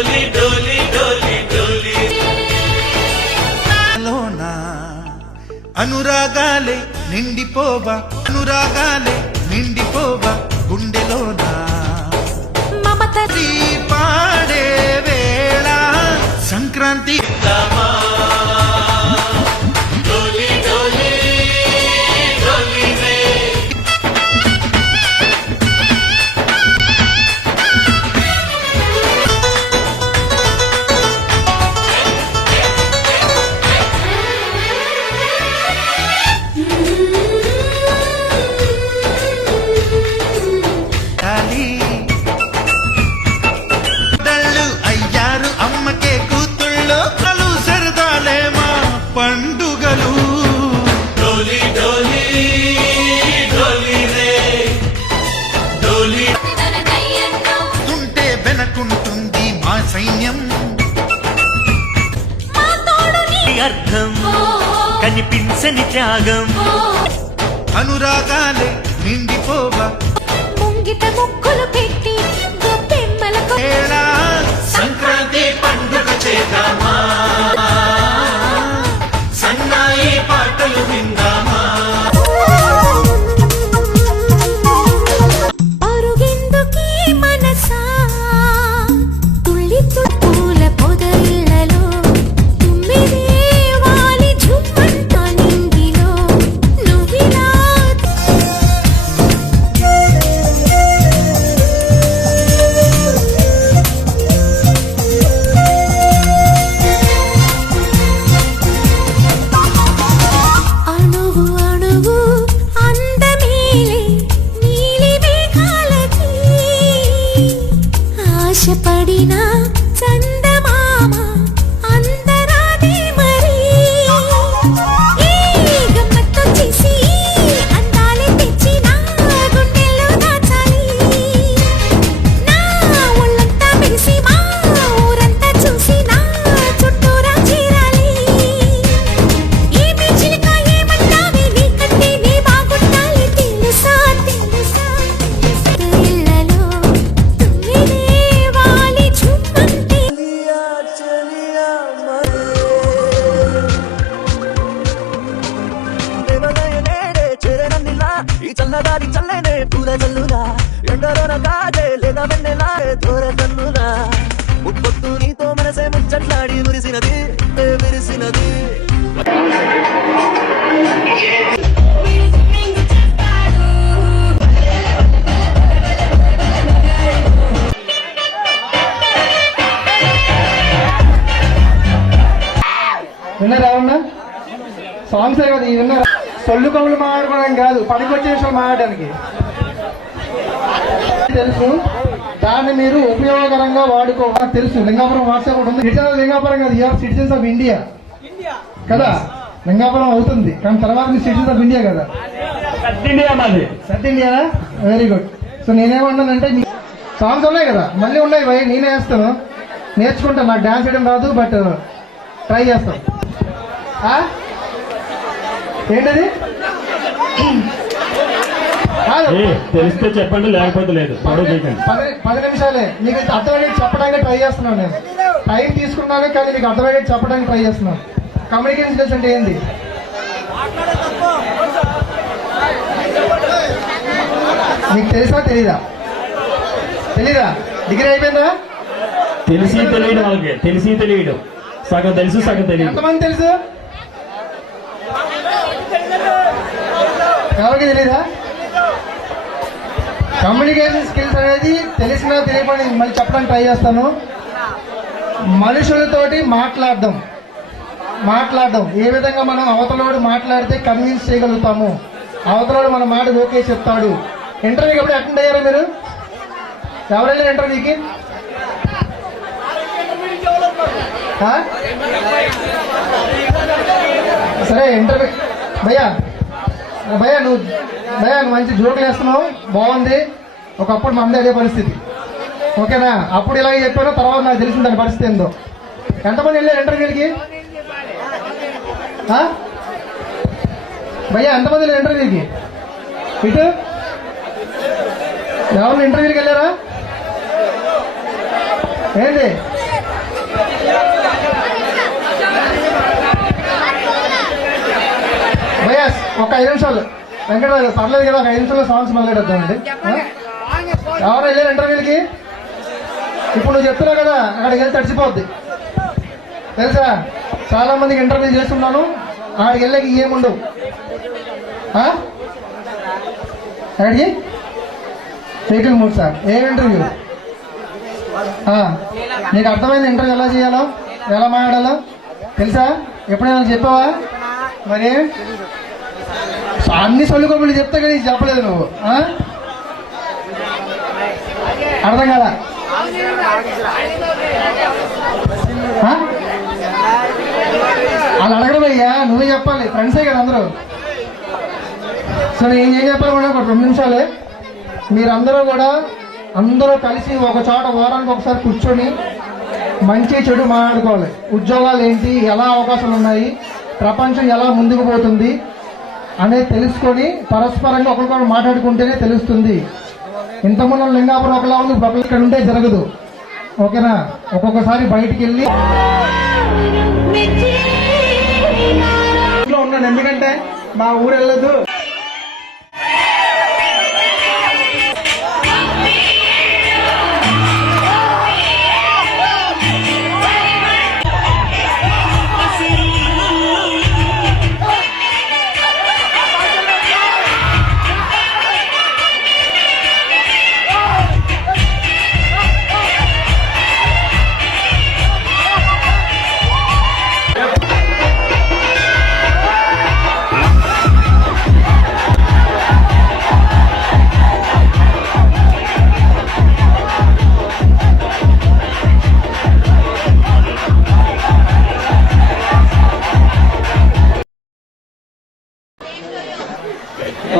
డోలి డోలి డోలి డోలి లోనా అనురాగాలే నిండిపోవా అనురాగాలే నిండిపోవా గుండెలోనా మమత పాడే వేళ సంక్రాంతి డోలి డోలి డోలి రే డళ్ళు అయ్యారు అమ్మకే కూతుళ్ళు అలు సరదాలే మా పండుగలు డోలి డోలి డోలి రే డోలి ఉంటే వెనకుంటుంది మా సైన్యం అర్థం కనిపించని త్యాగం అనురాగాలే నిండిపోవా ముంగిట ముక్కులు పెట్టి గొప్పెమ్మలకు వేళ సంక్రాంతి పండుగ చేద్దామా సన్నాయి పాటలు విందామా అరుగెందుకీ మనసా తుళ్ళి పూల పొదరిళ్ళలో తుమ్మిదే వాలి ఝుమ్మంట నింగిలో నువ్విలా అణువు అణువు అందమేలే నీలి మేఘాలకి ఆశపడిన చందమామ అందరాదే మరి ఈ గమ్మత్తు చేసి అందాలే తెచ్చి నా గుండెల్లో దాచాలి నా ఒళ్ళంతా మెరిసి మా ఊరంతా చూసి నా చుట్టూరా చేరాలి ఏమి చిలక ఏమంటావి నీకంటే నీ బాగుండాలి తెలుసా తెలుసా ఇళ్ళలో తుమ్మిదే వాలి ఝుమ్మంటే ఈ చల్లదారి చల్లనే పూల జల్లులా ఎండలోన కాదే లేదా వెన్నెలా దూర కన్నులా ముప్పొత్తు నీతో మనసే ముచ్చట్లాడి విరిసినది విరిసినది విన్నారా ఏమన్నా సాంగ్సే కదా ఇవి విన్నారా సొల్లు కవులు మాట్లాడుకోవడం కాదు పనికొచ్చే విషయాలు మాట్లాడడానికి తెలుసు దాన్ని మీరు ఉపయోగకరంగా వాడుకోవాలి తెలుసు లింగాపురం వాట్సాప్ ఒకటి ఉంది సిటిజన్ లింగాపురం కాదు యూఆర్ సిటిజన్స్ ఆఫ్ ఇండియా కదా లింగాపురం అవుతుంది కానీ తర్వాత మీరు సిటిజన్స్ ఆఫ్ ఇండియా కదా సత్ ఇండియానా వెరీ గుడ్ సో నేనేమన్నానంటే సాంగ్స్ ఉన్నాయి కదా మళ్ళీ ఉన్నాయి భయ్ నేనే వేస్తాను నేర్చుకుంటాను నాకు డాన్స్ వేయడం రాదు బట్ ట్రై చేస్తాను ఏంటది తెలిస్తే చెప్పండి లేకపోతే లేదు 10 నిమిషాలే మీకు అర్థమయ్యేది చెప్పడానికి ట్రై చేస్తున్నాను నేను టైం తీసుకున్నాను కానీ మీకు అర్థమయ్యేది చెప్పడానికి ట్రై చేస్తున్నాను కమ్యూనికేషన్ స్కిల్స్ అంటే ఏంటి మీకు తెలుసా తెలీదా డిగ్రీ అయిపోయిందా తెలిసి తెలియడం వాళ్ళకి తెలిసి తెలియడం సగం తెలుసు సగం తెలియదు ఎంతమంది తెలుసు ఎవరికి తెలీదా కమ్యూనికేషన్ స్కిల్స్ అనేది తెలిసినా తెలియకుండా మళ్ళీ చెప్పడానికి ట్రై చేస్తాను మనుషులతోటి మాట్లాడడం ఏ విధంగా మనం అవతలోడు మాట్లాడితే కన్విన్స్ చేయగలుగుతాము అవతలోడు మన మాట ఓకే చెప్తాడు ఇంటర్వ్యూకి ఎప్పుడు అటెండ్ అయ్యారా మీరు ఎవరైనా ఇంటర్వ్యూకి సరే ఇంటర్వ్యూ భయ్యా నువ్వు మంచి జోకులు వేస్తున్నావు బాగుంది ఒకప్పుడు మంది అదే పరిస్థితి ఓకేనా అప్పుడు ఇలాగే చెప్పాను తర్వాత నాకు తెలిసింది దాని పరిస్థితి ఏందో ఎంతమంది వెళ్ళారు ఇంటర్వ్యూకి భయ్యా ఎంతమంది వెళ్ళారు ఇంటర్వ్యూకి ఇటు ఎవరు ఇంటర్వ్యూకి వెళ్ళారా ఏంటి ఒక 5 నిమిషాలు వెంకటరాజు పర్లేదు కదా, ఒక 5 నిమిషాల్లో సాంగ్స్ మొదలెడతామండి. ఎవరు వెళ్ళారు ఇంటర్వ్యూలకి? ఇప్పుడు నువ్వు చెప్తున్నావు కదా, అక్కడికి వెళ్తే తడిచిపోద్ది తెలుసా. చాలా మందికి ఇంటర్వ్యూ చేస్తున్నాను, అక్కడికి వెళ్ళాక ఏముండవు. అక్కడికి వెహికల్ మూడు సార్. ఏం ఇంటర్వ్యూ? నీకు అర్థమైంది ఇంటర్వ్యూ ఎలా చేయాలో, ఎలా మాట్లాడాలో తెలుసా? ఎప్పుడైనా చెప్పావా? మరి అన్ని సొల్లుకోబులు చెప్తే కానీ చెప్పలేదు నువ్వు. అర్థం కదా? వాళ్ళు అడగడం అయ్యా, నువ్వే చెప్పాలి, ఫ్రెండ్సే కదా అందరూ. సో నేను ఏం చెప్పాలి కూడా, ఒక 2 నిమిషాలే. మీరందరూ కూడా అందరూ కలిసి ఒక చోట వారానికి ఒకసారి కూర్చొని మంచి చెడు మాట్లాడుకోవాలి. ఉద్యోగాలు ఏంటి, ఎలా అవకాశాలు ఉన్నాయి, ప్రపంచం ఎలా ముందుకు పోతుంది అనేది తెలుసుకొని పరస్పరంగా ఒకరికొకరు మాట్లాడుకుంటేనే తెలుస్తుంది. ఇంతకుముందు లింగాపురం ఒకలా ఉంది, ఇప్పుడు ఇక్కడ ఉంటే జరగదు. ఓకేనా? ఒక్కొక్కసారి బయటికి వెళ్ళి ఇంట్లో ఉన్నాను, ఎందుకంటే మా ఊరు వెళ్ళదు.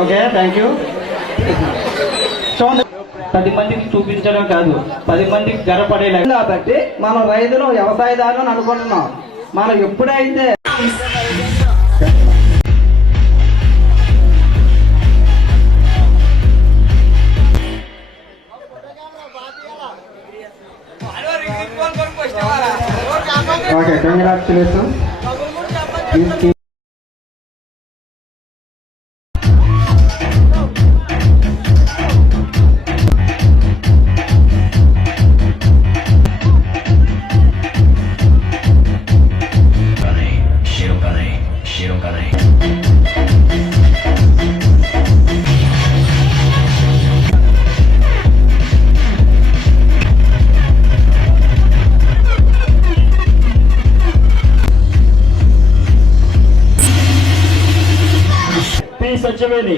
Okay, thank you. చూడండి, 10 మందికి చూపించడం కాదు, 10 మందికి గర్వపడేలా. కాబట్టి మనం రైతులు వ్యవసాయదారులు అనుకుంటున్నాం. మనం ఎప్పుడైతే ఓకే, కంగ్రాచులేషన్. సత్యవేణి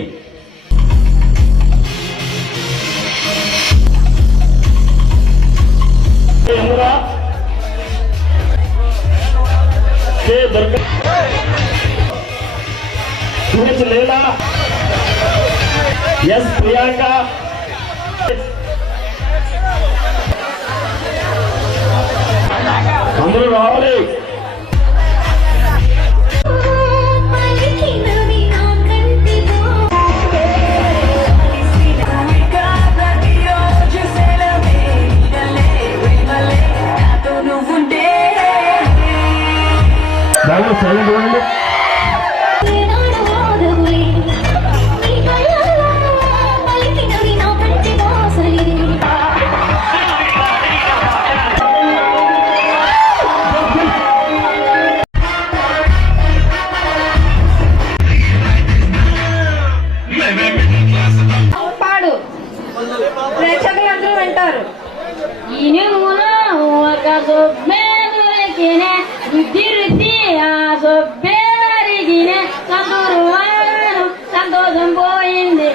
లీలా, ఎస్ ప్రియాంక, అందరూ రావాలి. బాగా సైలెంట్ ఉండండి. పాడు, ప్రేక్షకులందరూ వింటారు. బుద్ధి రుచి సంతోషం పోయింది,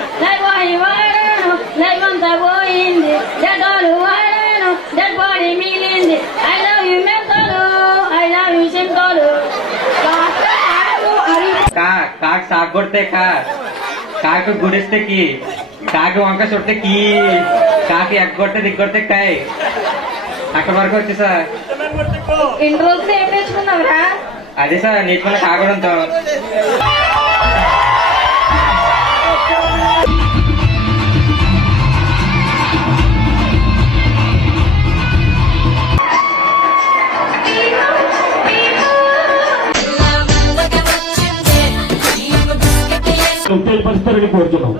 వాడను లైవంతా పోయింది, డెడోలు వాడను డెడ్ బాడీ మిగిలింది. ఐ లవ్ యూ మెంతలు, ఐ లవ్ యూ సింతలు. కాకి సాగు కొడితే కాకి గుడిస్తే కీ, కాకి వంక చుట్టే కీ, కాకి ఎగ్గొడితే దిగ్గొడితే కాయ్. అక్కడి వరకు వచ్చేసా. ఎన్ని రోజులు ఏం నేర్చుకున్నావురా? అదే సార్ నేర్చుకున్న కాకడంతో. వచ్చిందే కోరుతున్నాం